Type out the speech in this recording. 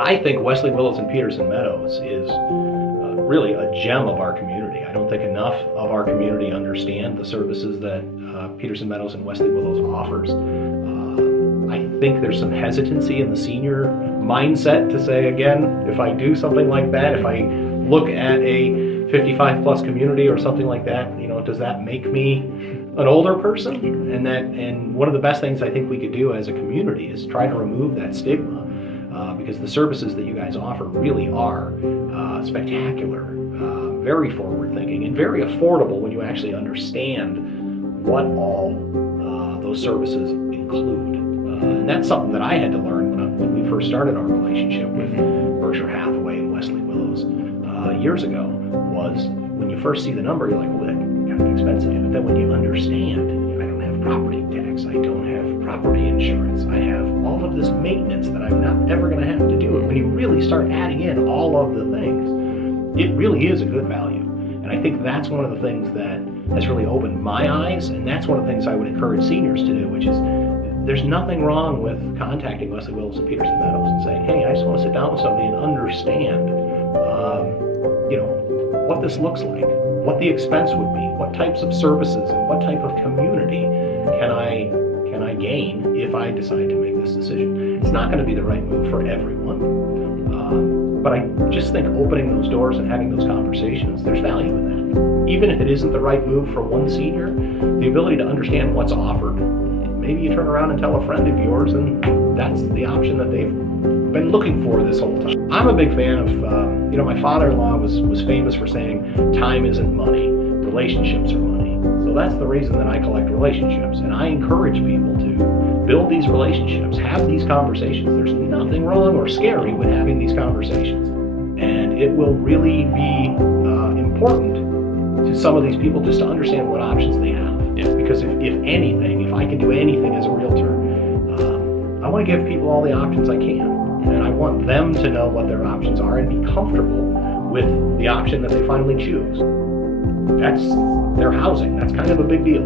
I think Wesley Willows and Peterson Meadows is really a gem of our community. I don't think enough of our community understand the services that Peterson Meadows and Wesley Willows offers. I think there's some hesitancy in the senior mindset to say, again, if I do something like that, if I look at a 55 plus community or something like that, does that make me an older person? And one of the best things I think we could do as a community is try to remove that stigma, because the services that you guys offer really are spectacular, very forward thinking, and very affordable when you actually understand what all those services include. And that's something that I had to learn when we first started our relationship with Berkshire, Hathaway, and Wesley Willows years ago, was when you first see the number, you're like, well, that's kind of expensive. But then when you understand, I don't have property tax, I don't have property insurance, I have all of this maintenance that I'm not ever going to have to do. When you really start adding in all of the things, it really is a good value. And I think that's one of the things that has really opened my eyes, and that's one of the things I would encourage seniors to do, which is there's nothing wrong with contacting Wesley Willows and Peterson Meadows and saying, hey, I just want to sit down with somebody and understand what this looks like, what the expense would be, what types of services and what type of community can I gain if I decide to make this decision. It's not going to be the right move for everyone, but I just think opening those doors and having those conversations, there's value in that. Even if it isn't the right move for one senior, the ability to understand what's offered, maybe you turn around and tell a friend of yours and that's the option that they've been looking for this whole time. I'm a big fan of, my father-in-law was famous for saying, time isn't money, relationships are money. So that's the reason that I collect relationships. And I encourage people to build these relationships, have these conversations. There's nothing wrong or scary with having these conversations. And it will really be important to some of these people just to understand what options they have. Yeah. Because if I can do anything as a realtor, I want to give people all the options I can. And I want them to know what their options are and be comfortable with the option that they finally choose. That's their housing. That's kind of a big deal.